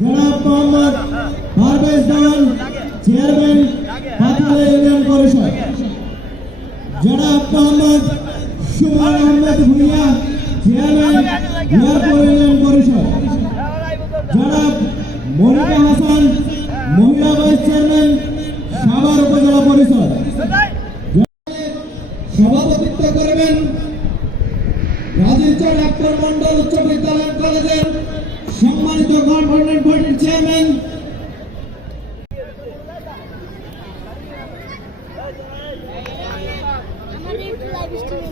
জনাব মোহাম্মদ পারভেজ দেওয়ান চেয়ারম্যান পাতালে ইউনিয়ন পরিষদ। জনাব মোহাম্মদ সুমন আহমেদ ভুইয়া, চেয়ারম্যান মিয়ারপুর ইউনিয়ন পরিষদ। জনাব মনিকা হাসান, মহিলা ভাইস চেয়ারম্যান সাভার উপজেলা পরিষদ। সভাপতিত্ব করবেন Rajirchar doctor Mondal আমাদের একটু লাইভ স্ট্রিমিং